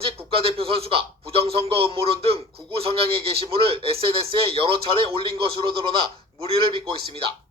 직 국가대표 선수가 부정선거 음모론 등 구구 성향의 게시물을 SNS에 여러 차례 올린 것으로 드러나 무리를 빚고 있습니다.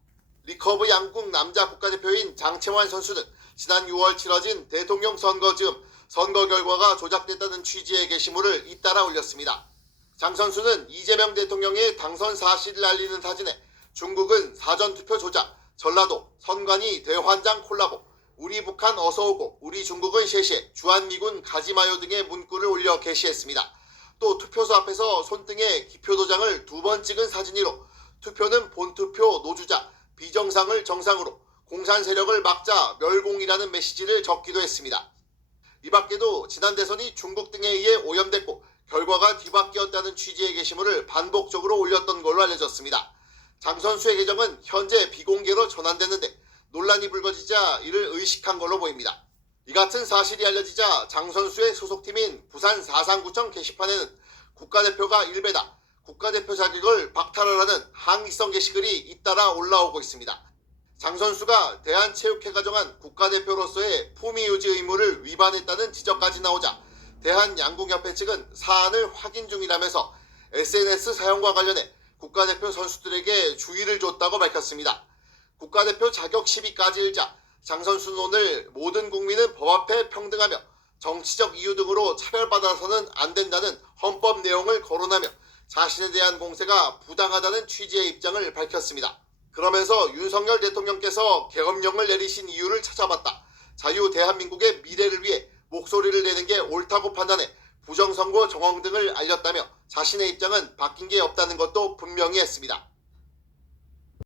리커브 양궁 남자 국가대표인 장채환 선수는 지난 6월 치러진 대통령 선거 즈음 선거 결과가 조작됐다는 취지의 게시물을 잇따라 올렸습니다. 장 선수는 이재명 대통령의 당선 사실을 알리는 사진에 중국은 사전투표 조작, 전라도 선관위 대환장 콜라보, 우리 북한 어서 오고 우리 중국은 셰셰, 주한미군 가지마요 등의 문구를 올려 게시했습니다. 또 투표소 앞에서 손등에 기표 도장을 두 번 찍은 사진으로 투표는 본투표 노주자, 비정상을 정상으로 공산 세력을 막자 멸공이라는 메시지를 적기도 했습니다. 이 밖에도 지난 대선이 중국 등에 의해 오염됐고 결과가 뒤바뀌었다는 취지의 게시물을 반복적으로 올렸던 걸로 알려졌습니다. 장 선수의 계정은 현재 비공개로 전환됐는데 논란이 불거지자 이를 의식한 걸로 보입니다. 이 같은 사실이 알려지자 장 선수의 소속팀인 부산 사상구청 게시판에는 국가대표가 일배다. 국가대표 자격을 박탈하라는 항의성 게시글이 잇따라 올라오고 있습니다. 장 선수가 대한체육회가 정한 국가대표로서의 품위 유지 의무를 위반했다는 지적까지 나오자 대한양궁협회 측은 사안을 확인 중이라면서 SNS 사용과 관련해 국가대표 선수들에게 주의를 줬다고 밝혔습니다. 국가대표 자격 시비까지 일자 장 선수는 오늘 모든 국민은 법 앞에 평등하며 정치적 이유 등으로 차별받아서는 안 된다는 헌법 내용을 거론하며 자신에 대한 공세가 부당하다는 취지의 입장을 밝혔습니다. 그러면서 윤석열 대통령께서 계엄령을 내리신 이유를 찾아봤다. 자유 대한민국의 미래를 위해 목소리를 내는 게 옳다고 판단해 부정선거 정황 등을 알렸다며 자신의 입장은 바뀐 게 없다는 것도 분명히 했습니다.